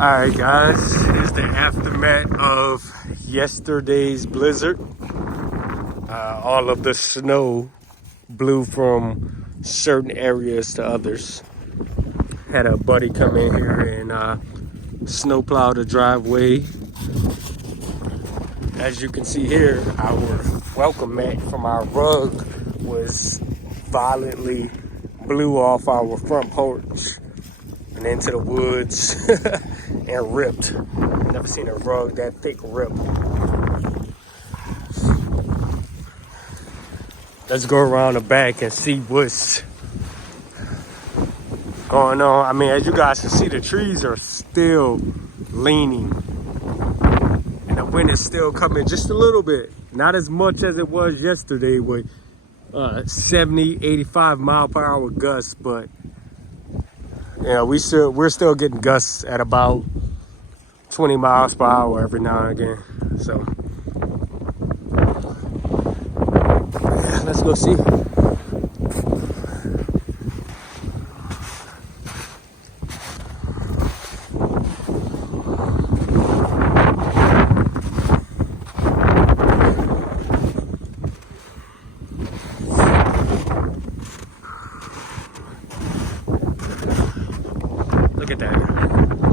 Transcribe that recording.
Alright guys, here's the aftermath of yesterday's blizzard. All of the snow blew from certain areas to others. Had a buddy come in here and snowplow the driveway. As you can see here, our welcome mat from our rug was violently blew off our front porch and into the woods and ripped. Never seen a rug that thick rip. Let's go around the back and see what's going on. I mean, as you guys can see, the trees are still leaning and the wind is still coming just a little bit. Not as much as it was yesterday with 70, 85 mile per hour gusts, but yeah, we're still getting gusts at about 20 miles per hour every now and again. So yeah, let's go see. Look at that.